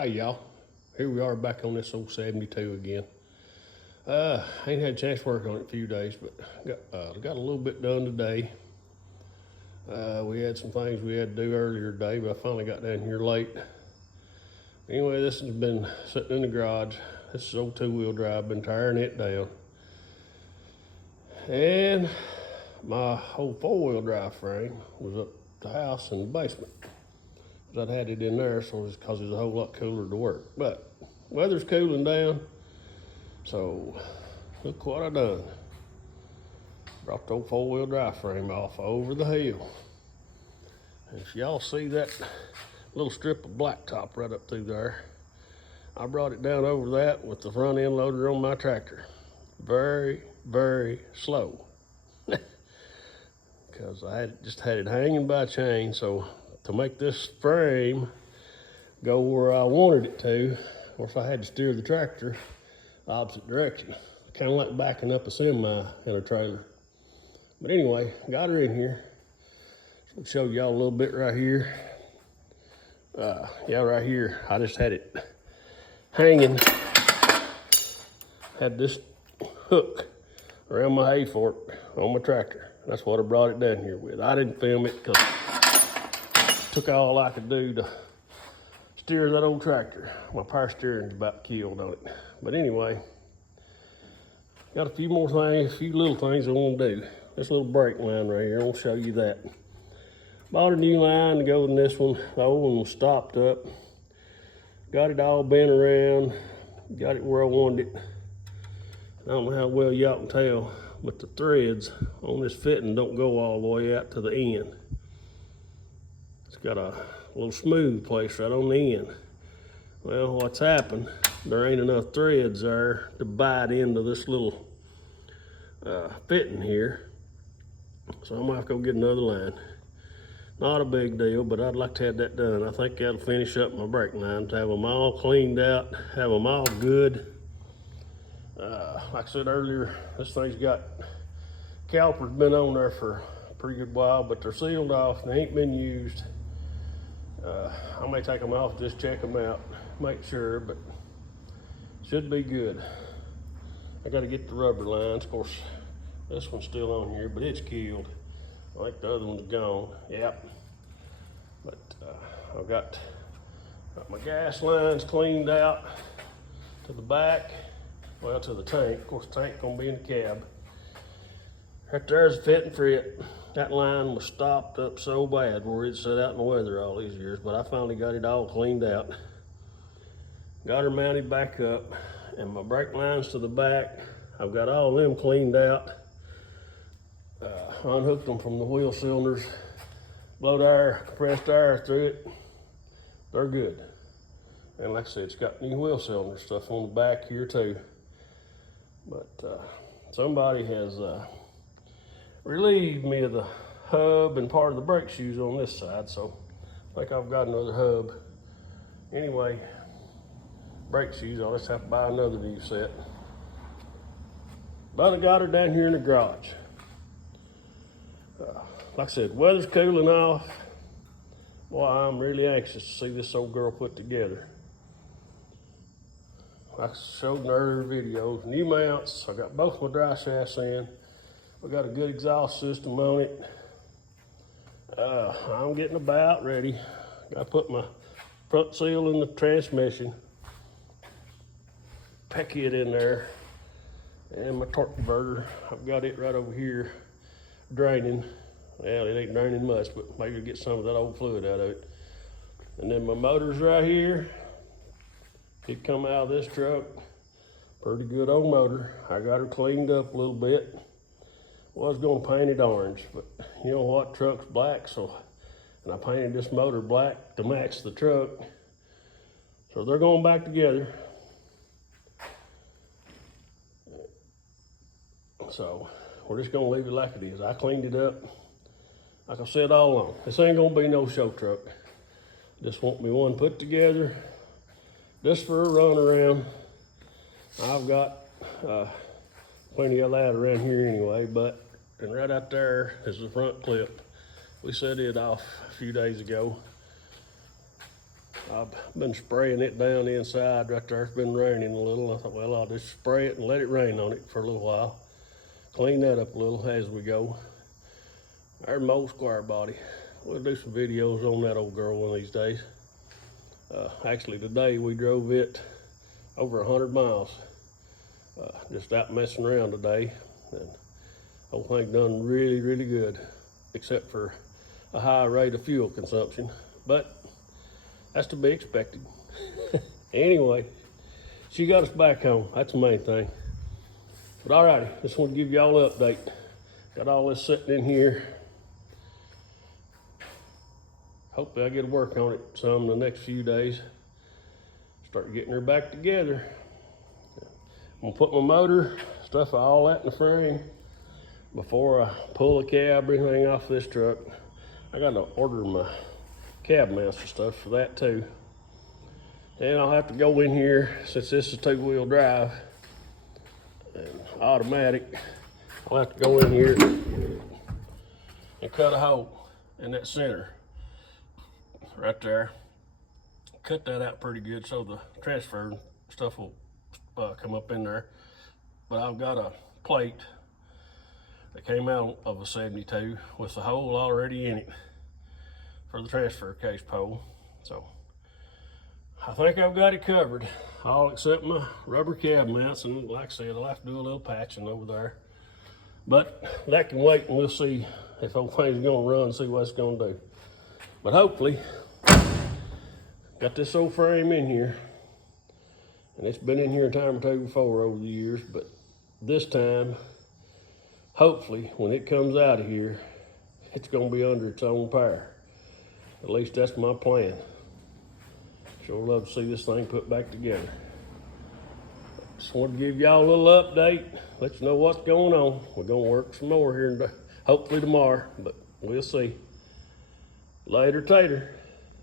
Hey y'all, here we are back on this old 72 again. Ain't had a chance to work on it in a few days, but got a little bit done today. We had some things we had to do earlier today, but I finally got down here late. Anyway, this has been sitting in the garage. This is old two-wheel drive, been tearing it down. And my old four-wheel drive frame was up the house in the basement. I'd had it in there, so it's because it's a whole lot cooler to work. But weather's cooling down, so look what I done. Brought the old four-wheel drive frame off over the hill. And if y'all see that little strip of blacktop right up through there, I brought it down over that with the front end loader on my tractor. Very, very slow. Because I just had it hanging by a chain, so to make this frame go where I wanted it to, or if I had to steer the tractor the opposite direction, kind of like backing up a semi in a trailer. But anyway, got her in here. I'll show y'all a little bit right here. Yeah, right here, I just had it hanging. Had this hook around my hay fork on my tractor. That's what I brought it down here with. I didn't film it because it took all I could do to steer that old tractor. My power steering's about killed on it. But anyway, got a few more things, a few little things I want to do. This little brake line right here, I'll show you that. Bought a new line to go in this one. The old one was stopped up. Got it all bent around. Got it where I wanted it. I don't know how well y'all can tell, but the threads on this fitting don't go all the way out to the end. It's got a little smooth place right on the end. Well, what's happened, there ain't enough threads there to bite into this little fitting here. So I'm gonna have to go get another line. Not a big deal, but I'd like to have that done. I think that'll finish up my brake lines, have them all cleaned out, have them all good. Like I said earlier, this thing's got calipers been on there for a pretty good while, but they're sealed off and they ain't been used. I may take them off, just check them out, make sure, but should be good. I gotta get the rubber lines. Of course, this one's still on here, but it's killed. I think the other one's gone, yep. But I've got my gas lines cleaned out to the back, well, to the tank. Of course, the tank gonna be in the cab. Right there's a fitting for it. That line was stopped up so bad where it sat out in the weather all these years, but I finally got it all cleaned out. Got her mounted back up, and my brake lines to the back, I've got all of them cleaned out. Unhooked them from the wheel cylinders, blowed air, compressed air through it. They're good. And like I said, it's got new wheel cylinder stuff on the back here too. But somebody has relieved me of the hub and part of the brake shoes on this side, so I think I've got another hub. Anyway, brake shoes, I'll just have to buy another new set. But I got her down here in the garage. Like I said, weather's cooling off. Boy, I'm really anxious to see this old girl put together. Like I showed in earlier videos, new mounts. I got both my dry shafts in. We got a good exhaust system on it. I'm getting about ready. Got to put my front seal in the transmission. Pack it in there. And my torque converter, I've got it right over here draining. Well, it ain't draining much, but maybe get some of that old fluid out of it. And then my motor's right here. It come out of this truck. Pretty good old motor. I got her cleaned up a little bit. Was gonna paint it orange, but you know what, truck's black, so, and I painted this motor black to match the truck. So they're going back together. So we're just gonna leave it like it is. I cleaned it up. Like I said all along, this ain't gonna be no show truck. Just want me one put together, just for a run around. I've got plenty of that around here anyway, but, and right out there is the front clip. We set it off a few days ago. I've been spraying it down the inside right there. It's been raining a little. I thought, well, I'll just spray it and let it rain on it for a little while. Clean that up a little as we go. Our mold square body. We'll do some videos on that old girl one of these days. Actually, today we drove it over 100 miles. Just out messing around today. And the whole thing done really, really good, except for a high rate of fuel consumption. But that's to be expected. Anyway, she got us back home. That's the main thing. But alrighty, just want to give y'all an update. Got all this sitting in here. Hopefully I get to work on it some in the next few days. Start getting her back together. I'm gonna put my motor, stuff all that in the frame before I pull the cab or anything off this truck. I gotta order my cab mounts and stuff for that too. And I'll have to go in here, since this is 2-wheel drive and automatic, I'll have to go in here and cut a hole in that center right there. Cut that out pretty good so the transfer stuff will come up in there. But I've got a plate that came out of a 72 with the hole already in it for the transfer case pole. So I think I've got it covered, all except my rubber cab mounts, and like I said, I'll have to do a little patching over there. But that can wait, and we'll see if old thing's gonna run, see what it's gonna do. But hopefully, got this old frame in here, and it's been in here a time or two before over the years, but this time, hopefully, when it comes out of here, it's gonna be under its own power. At least that's my plan. Sure love to see this thing put back together. Just wanted to give y'all a little update, let you know what's going on. We're gonna work some more here, hopefully tomorrow, but we'll see. Later, tater.